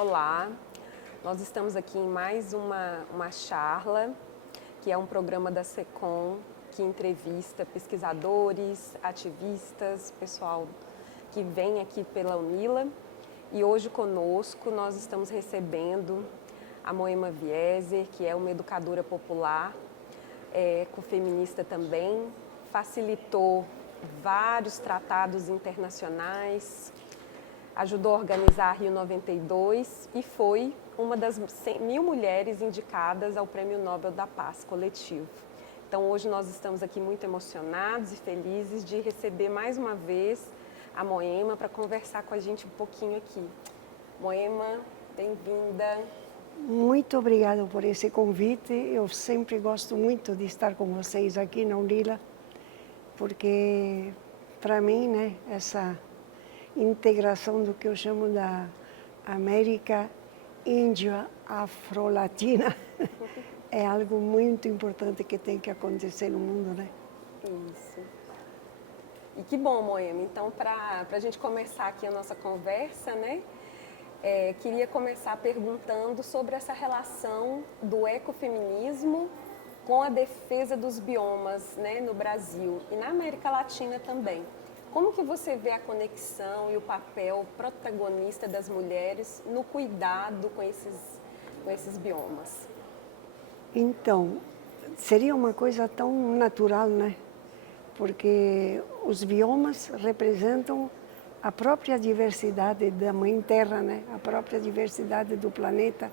Olá, nós estamos aqui em mais uma charla, que é um programa da SECOM, que entrevista pesquisadores, ativistas, pessoal que vem aqui pela UNILA. E hoje conosco nós estamos recebendo a Moema Wieser, que é uma educadora popular, ecofeminista também, facilitou vários tratados internacionais, ajudou a organizar Rio 92 e foi uma das 100.000 mulheres indicadas ao Prêmio Nobel da Paz coletivo. Então hoje nós estamos aqui muito emocionados e felizes de receber mais uma vez a Moema para conversar com a gente um pouquinho aqui. Moema, bem-vinda. Muito obrigada por esse convite. Eu sempre gosto muito de estar com vocês aqui na UNILA, porque para mim, né, essa integração do que eu chamo da América Índia Afro-Latina é algo muito importante que tem que acontecer no mundo, né? Isso. E que bom, Moema. Então, para a gente começar aqui a nossa conversa, né? Queria começar perguntando sobre essa relação do ecofeminismo com a defesa dos biomas, né, no Brasil e na América Latina também. Como que você vê a conexão e o papel protagonista das mulheres no cuidado com esses biomas? Então, seria uma coisa tão natural, né? Porque os biomas representam a própria diversidade da Mãe Terra, né? A própria diversidade do planeta.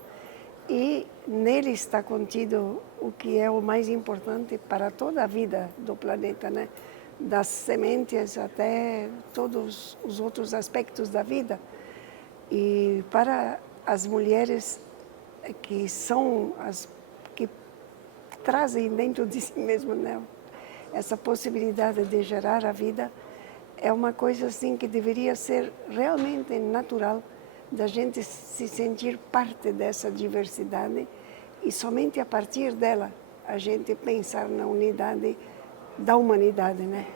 E nele está contido o que é o mais importante para toda a vida do planeta, né? Das sementes até todos os outros aspectos da vida. E para as mulheres que são as que trazem dentro de si mesmo, né, essa possibilidade de gerar a vida, é uma coisa assim que deveria ser realmente natural, da gente se sentir parte dessa diversidade e somente a partir dela a gente pensar na unidade da humanidade, né?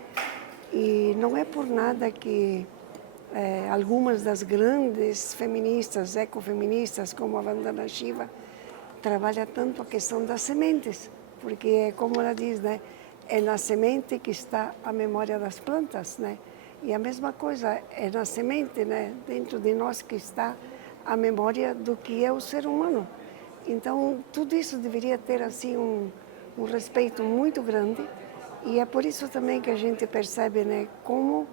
E não é por nada que algumas das grandes feministas, ecofeministas, como a Vandana Shiva, trabalha tanto a questão das sementes, porque, como ela diz, né, é na semente que está a memória das plantas, né? E a mesma coisa é na semente, né, dentro de nós que está a memória do que é o ser humano. Então, tudo isso deveria ter assim um respeito muito grande, e é por isso também que a gente percebe, né, como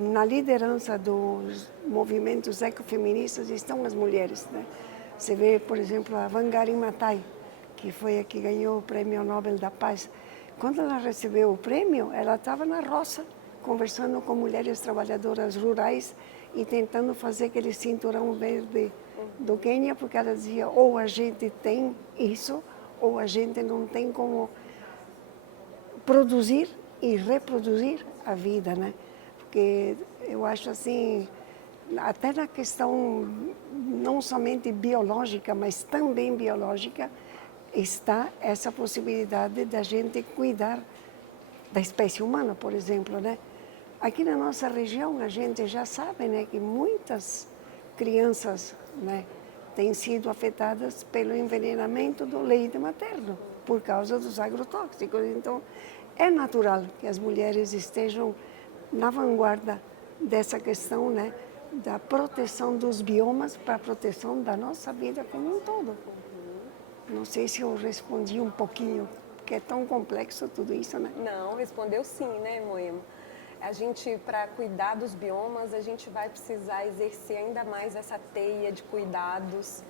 na liderança dos movimentos ecofeministas estão as mulheres, né? Você vê, por exemplo, a Wangari Maathai, que foi a que ganhou o Prêmio Nobel da Paz. Quando ela recebeu o prêmio, ela estava na roça, conversando com mulheres trabalhadoras rurais e tentando fazer aquele cinturão verde do Quênia, porque ela dizia, ou a gente tem isso, ou a gente não tem como produzir e reproduzir a vida, né? Porque eu acho assim, até na questão não somente biológica, mas também biológica, está essa possibilidade da gente cuidar da espécie humana, por exemplo, né? Aqui na nossa região a gente já sabe, né, que muitas crianças, né, têm sido afetadas pelo envenenamento do leite materno por causa dos agrotóxicos. Então, é natural que as mulheres estejam na vanguarda dessa questão, né, da proteção dos biomas para a proteção da nossa vida como um todo. Não sei se eu respondi um pouquinho, porque é tão complexo tudo isso, né? Não, respondeu sim, né, Moema? A gente, para cuidar dos biomas, a gente vai precisar exercer ainda mais essa teia de cuidados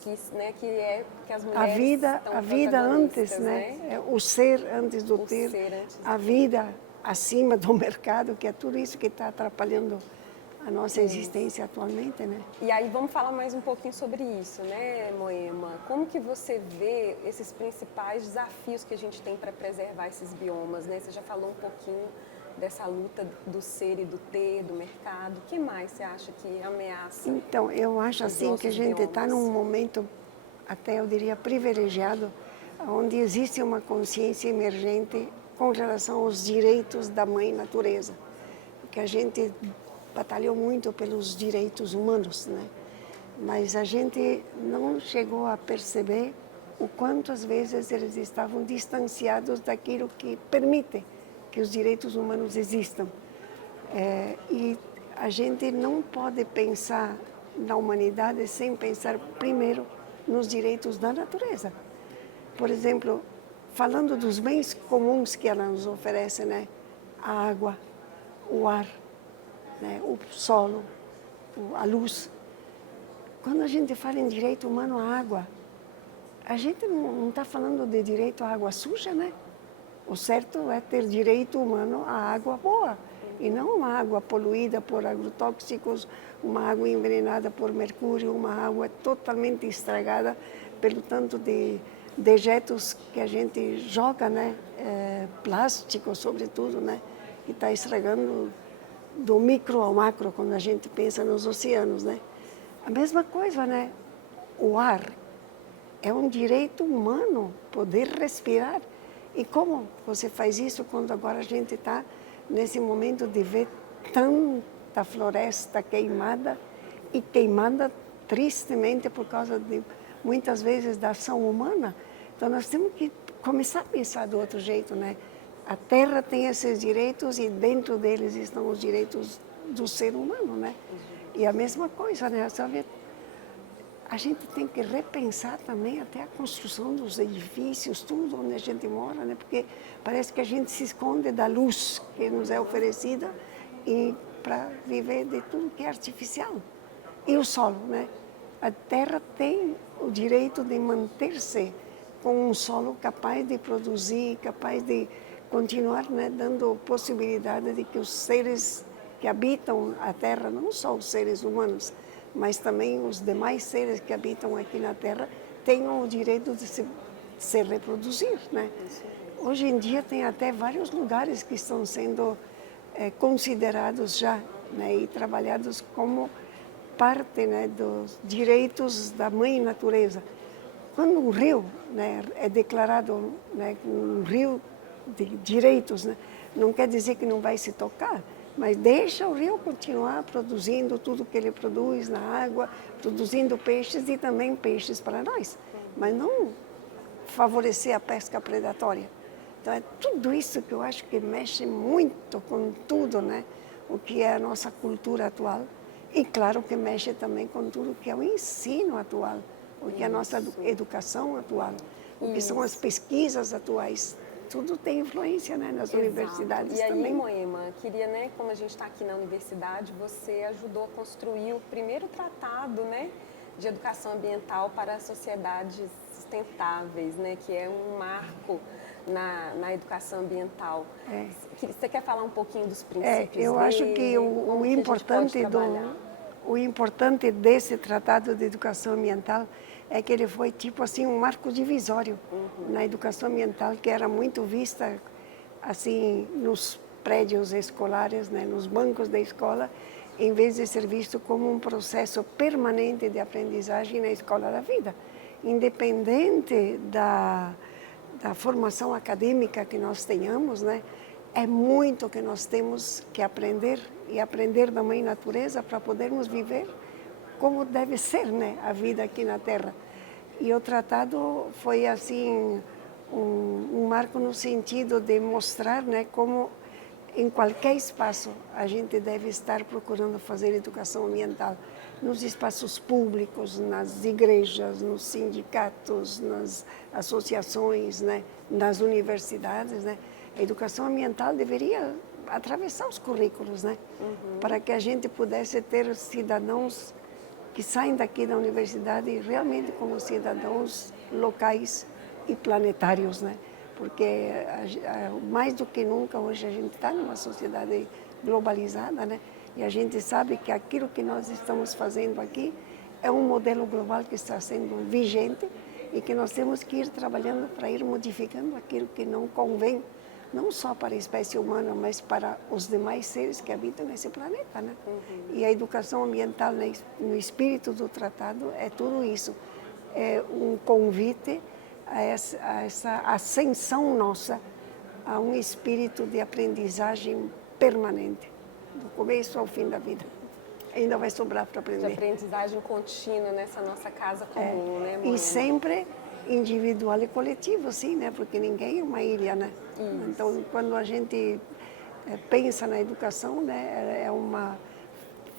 que as mulheres A vida antes, né? né? O ser antes do ter, a vida acima do mercado, que é tudo isso que está atrapalhando a nossa existência atualmente, né? E aí vamos falar mais um pouquinho sobre isso, né, Moema? Como que você vê esses principais desafios que a gente tem para preservar esses biomas, né? Você já falou um pouquinho dessa luta do ser e do ter, do mercado. O que mais você acha que ameaça? Então, eu acho assim que a gente está num momento, até eu diria, privilegiado, onde existe uma consciência emergente com relação aos direitos da mãe natureza. Porque a gente batalhou muito pelos direitos humanos, né? mas a gente não chegou a perceber o quanto às vezes eles estavam distanciados daquilo que permite que os direitos humanos existam. E a gente não pode pensar na humanidade sem pensar primeiro nos direitos da natureza. Por exemplo, falando dos bens comuns que ela nos oferece, né? A água, o ar, né? O solo, a luz. Quando a gente fala em direito humano à água, a gente não está falando de direito à água suja, né? O certo é ter direito humano à água boa, e não uma água poluída por agrotóxicos, uma água envenenada por mercúrio, uma água totalmente estragada pelo tanto de dejetos que a gente joga, né? Plástico, sobretudo, né? Que está estragando do micro ao macro, quando a gente pensa nos oceanos, né? A mesma coisa, né? O ar é um direito humano, poder respirar. E como você faz isso quando agora a gente está nesse momento de ver tanta floresta queimada e queimada tristemente por causa de, muitas vezes, da ação humana? Então nós temos que começar a pensar do outro jeito, né? A terra tem esses direitos e dentro deles estão os direitos do ser humano, né? E a mesma coisa, né? Sabe? A gente tem que repensar também até a construção dos edifícios, tudo onde a gente mora, né? Porque parece que a gente se esconde da luz que nos é oferecida e para viver de tudo que é artificial. E o solo, né? A terra tem o direito de manter-se com um solo capaz de produzir, capaz de continuar, né, dando possibilidade de que os seres que habitam a terra, não só os seres humanos, mas também os demais seres que habitam aqui na Terra tenham o direito de se reproduzir, né? Hoje em dia tem até vários lugares que estão sendo considerados já, né, e trabalhados como parte, né, dos direitos da mãe natureza. Quando um rio, né, é declarado, né, um rio de direitos, né, não quer dizer que não vai se tocar, mas deixa o rio continuar produzindo tudo que ele produz na água, produzindo peixes e também peixes para nós, mas não favorecer a pesca predatória. Então é tudo isso que eu acho que mexe muito com tudo, né? O que é a nossa cultura atual e claro que mexe também com tudo que é o ensino atual, o que é a nossa educação atual, o que são as pesquisas atuais. Tudo tem influência, né, nas universidades também. E aí, Moema, queria, né, como a gente está aqui na universidade, você ajudou a construir o primeiro tratado, né, de educação ambiental para sociedades sustentáveis, né, que é um marco na educação ambiental. Você quer falar um pouquinho dos princípios eu acho que o importante desse tratado de educação ambiental é que ele foi tipo assim um marco divisório na educação ambiental, que era muito vista assim nos prédios escolares, né, nos bancos da escola, em vez de ser visto como um processo permanente de aprendizagem na escola da vida, independente da formação acadêmica que nós tenhamos, né? É muito que nós temos que aprender e aprender da mãe natureza para podermos viver como deve ser, né, a vida aqui na Terra. E o tratado foi assim um marco no sentido de mostrar, né, como em qualquer espaço a gente deve estar procurando fazer educação ambiental, nos espaços públicos, nas igrejas, nos sindicatos, nas associações, né, nas universidades, né. A educação ambiental deveria atravessar os currículos, né, para que a gente pudesse ter cidadãos que saem daqui da universidade realmente como cidadãos locais e planetários, né? Porque mais do que nunca hoje a gente está numa sociedade globalizada, né? E a gente sabe que aquilo que nós estamos fazendo aqui é um modelo global que está sendo vigente e que nós temos que ir trabalhando para ir modificando aquilo que não convém, não só para a espécie humana, mas para os demais seres que habitam nesse planeta, né? E a educação ambiental, no espírito do tratado, é tudo isso. É um convite a essa ascensão nossa a um espírito de aprendizagem permanente, do começo ao fim da vida. ainda vai sobrar para De aprender. aprendizagem contínua nessa nossa casa comum, né, Moema? E sempre individual e coletivo, sim, né? Porque ninguém é uma ilha, né? Então, quando a gente pensa na educação, né, é uma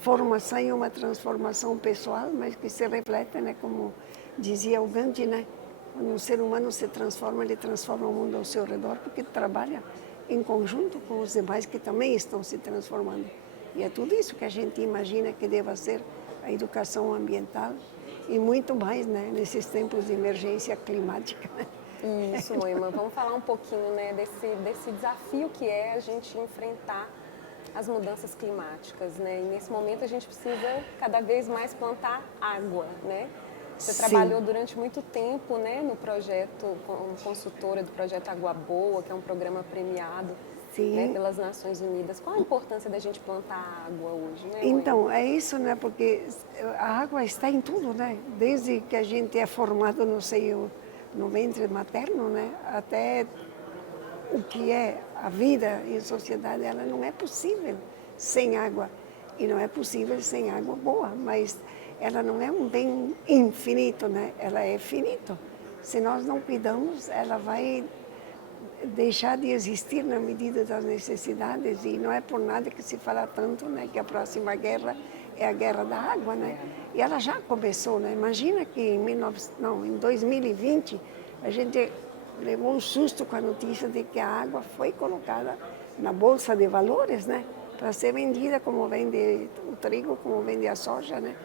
formação e uma transformação pessoal, mas que se reflete, né, como dizia o Gandhi, né? Quando um ser humano se transforma, ele transforma o mundo ao seu redor, porque trabalha em conjunto com os demais que também estão se transformando. E é tudo isso que a gente imagina que deva ser a educação ambiental e muito mais, né, nesses tempos de emergência climática. Isso, Moema. Vamos falar um pouquinho, né, desse desafio que é a gente enfrentar as mudanças climáticas, né? E nesse momento a gente precisa cada vez mais plantar água, né? Você trabalhou durante muito tempo, né, no projeto, como consultora do projeto Água Boa, que é um programa premiado, né, pelas Nações Unidas. Qual a importância da gente plantar água hoje, né, Moema? Então, é isso, né? Porque a água está em tudo, né? Desde que a gente é formado no seio, no ventre materno, né? Até o que é a vida em sociedade, ela não é possível sem água. E não é possível sem água boa, mas ela não é um bem infinito, né? Ela é finito. Se nós não cuidamos, ela vai deixar de existir na medida das necessidades, e não é por nada que se fala tanto, né, que a próxima guerra é a guerra da água, né? E ela já começou, né? Imagina que em 2020 a gente levou um susto com a notícia de que a água foi colocada na bolsa de valores, né, para ser vendida como vende o trigo, como vende a soja, né?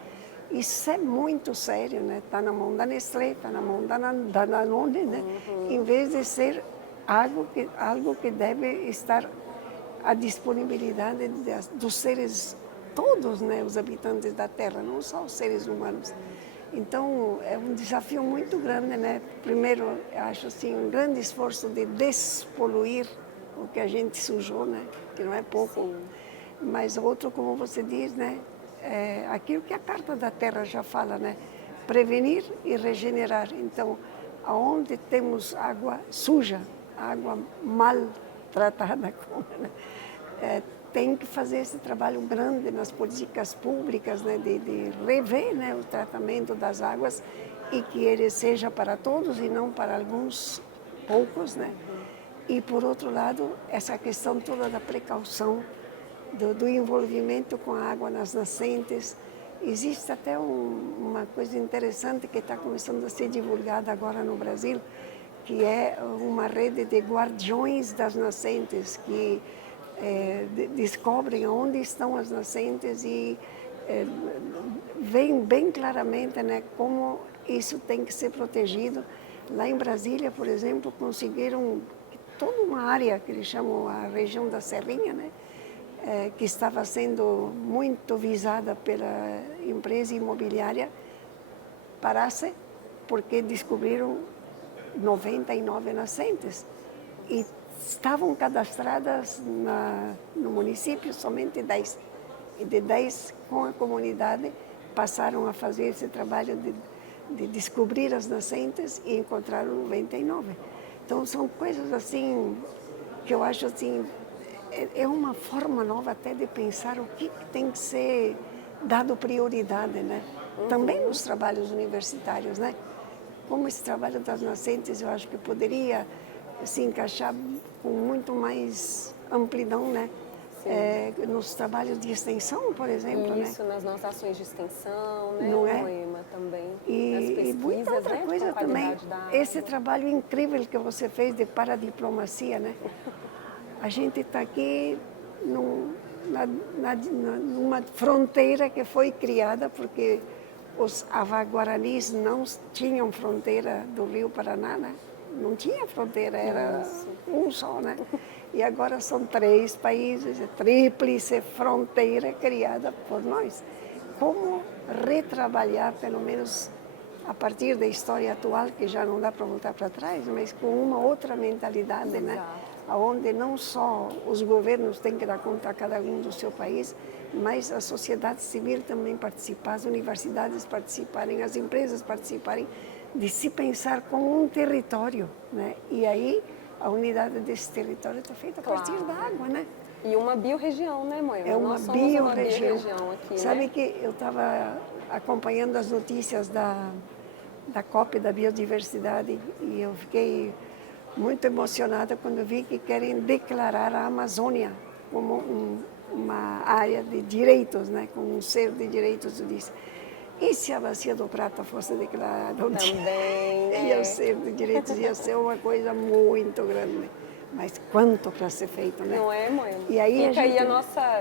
Isso é muito sério, né? Está na mão da Nestlé, está na mão da Danone, né? Em vez de ser algo que deve estar à disponibilidade dos seres todos, né, os habitantes da Terra, não só os seres humanos. Então, é um desafio muito grande, né? Primeiro, eu acho assim, um grande esforço de despoluir o que a gente sujou, né? Que não é pouco. Sim. Mas outro, como você diz, né? É aquilo que a Carta da Terra já fala, né? Prevenir e regenerar. Então, aonde temos água suja, água mal tratada, tem que fazer esse trabalho grande nas políticas públicas, né, de rever, né, o tratamento das águas e que ele seja para todos e não para alguns poucos, né? E por outro lado, essa questão toda da precaução, do envolvimento com a água nas nascentes. Existe até uma coisa interessante que está começando a ser divulgada agora no Brasil, que é uma rede de guardiões das nascentes, que descobrem onde estão as nascentes e veem bem claramente, né, como isso tem que ser protegido. Lá em Brasília, por exemplo, conseguiram toda uma área que eles chamam a região da Serrinha, né, que estava sendo muito visada pela empresa imobiliária, parasse porque descobriram 99 nascentes e estavam cadastradas no município somente 10. E de 10, com a comunidade, passaram a fazer esse trabalho de descobrir as nascentes e encontraram 99. Então, são coisas assim que eu acho assim, é uma forma nova até de pensar o que tem que ser dado prioridade, né? Também nos trabalhos universitários, né? Como esse trabalho das nascentes, eu acho que poderia se encaixar com muito mais amplidão, né? Nos trabalhos de extensão, por exemplo, Isso, né? nas nossas ações de extensão, né, Não é? Moema, também. Nas E pesquisas, muita outra né, coisa com a também. qualidade da água. Esse trabalho incrível que você fez de paradiplomacia, né? A gente está aqui numa fronteira que foi criada porque os avaguaranis não tinham fronteira do Rio Paraná, né? Não tinha fronteira, era um só, né? E agora são 3 países, tríplice fronteira criada por nós. Como retrabalhar, pelo menos a partir da história atual, que já não dá para voltar para trás, mas com uma outra mentalidade, né? Onde não só os governos têm que dar conta a cada um do seu país, mas a sociedade civil também participar, as universidades participarem, as empresas participarem, de se pensar como um território, né? E aí a unidade desse território está feita a partir da água, né? E uma biorregião, né, Moema? É uma Nós somos biorregião. uma biorregião aqui, Sabe né? que eu estava acompanhando as notícias da COP da biodiversidade e eu fiquei muito emocionada quando vi que querem declarar a Amazônia como uma área de direitos, né, como um ser de direitos. Eu disse, e se a Bacia do Prata fosse declarada um dia? Também, Ia ser de direitos, ia ser uma coisa muito grande. Mas quanto para ser feito, né? Não é, Moema? E aí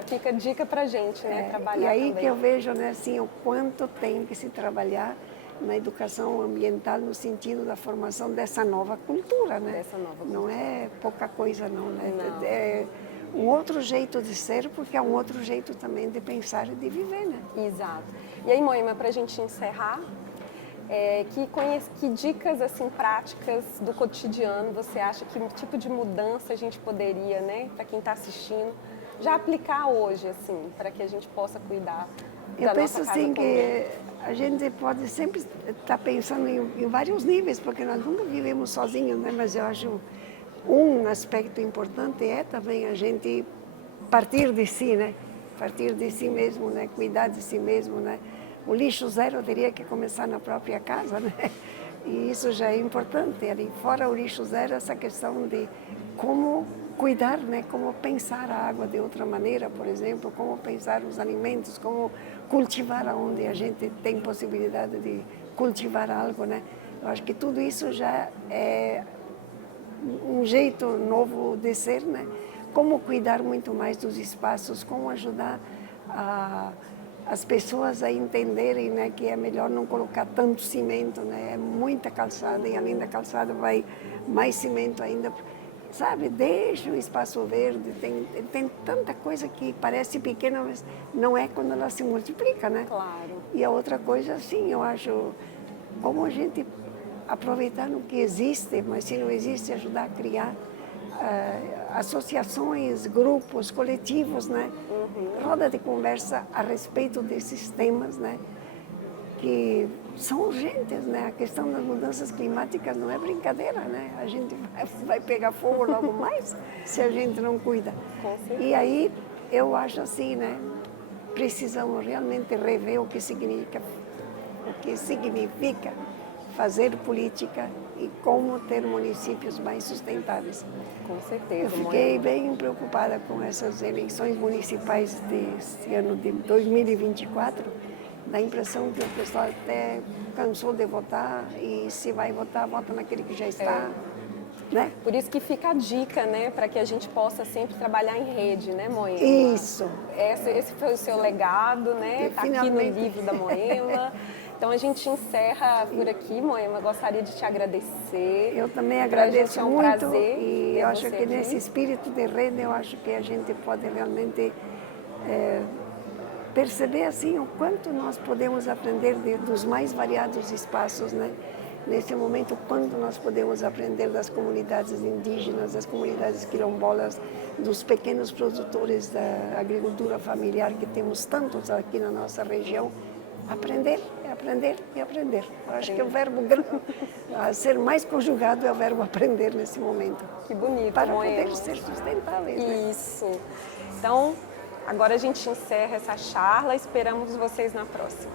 Fica a dica pra gente, né? Trabalhar e aí também. que eu vejo, né, assim, o quanto tem que se trabalhar na educação ambiental no sentido da formação dessa nova cultura, né? Dessa nova cultura. Não é pouca coisa, não, né? Não. É um outro jeito de ser, porque é um outro jeito também de pensar e de viver, né? Exato. E aí, Moema, para a gente encerrar, que dicas assim práticas do cotidiano você acha que tipo de mudança a gente poderia, né, para quem está assistindo, já aplicar hoje, assim, para que a gente possa cuidar Eu da penso nossa casa assim comum? que a gente pode sempre estar pensando em vários níveis, porque nós nunca vivemos sozinhos, né? Mas eu acho um aspecto importante é também a gente partir de si, né? Partir de si mesmo, né? Cuidar de si mesmo, né? O lixo zero teria que começar na própria casa, né? E isso já é importante. Ali fora o lixo zero, essa questão de como cuidar, né? Como pensar a água de outra maneira, por exemplo, como pensar os alimentos, como cultivar onde a gente tem possibilidade de cultivar algo, né? Eu acho que tudo isso já é um jeito novo de ser, né? Como cuidar muito mais dos espaços, como ajudar as pessoas a entenderem, né, que é melhor não colocar tanto cimento, né? É muita calçada e além da calçada vai mais cimento ainda. Sabe, deixa o espaço verde, tem tanta coisa que parece pequena, mas não é quando ela se multiplica, né? Claro. E a outra coisa, sim, eu acho, como a gente aproveitar o que existe, mas se não existe, ajudar a criar associações, grupos, coletivos, né? Roda de conversa a respeito desses temas, né? Que são urgentes, né? A questão das mudanças climáticas não é brincadeira, né? A gente vai pegar fogo logo mais se a gente não cuida. Com certeza. E aí eu acho assim, né? Precisamos realmente rever o que significa fazer política e como ter municípios mais sustentáveis. Com certeza, Eu fiquei Moema. bem preocupada com essas eleições municipais desse ano de 2024. Dá a impressão que o pessoal até cansou de votar e se vai votar, vota naquele que já está, né? Por isso que fica a dica, né, para que a gente possa sempre trabalhar em rede, né, Moema? Isso. Esse foi o seu legado, né? Está aqui no Finalmente. livro da Moema. Então a gente encerra por aqui, Moema. Gostaria de te agradecer. Eu também Pra gente agradeço é um muito prazer e ter eu acho você que aqui. nesse espírito de rede, eu acho que a gente pode realmente perceber assim o quanto nós podemos aprender dos mais variados espaços, né? Nesse momento, quanto nós podemos aprender das comunidades indígenas, das comunidades quilombolas, dos pequenos produtores da agricultura familiar que temos tantos aqui na nossa região. Aprender, aprender e aprender. Eu acho que o verbo a ser mais conjugado é o verbo aprender nesse momento. Que bonito, Para Moema. poder ser sustentáveis. Né? Isso. Então, agora a gente encerra essa charla. Esperamos vocês na próxima.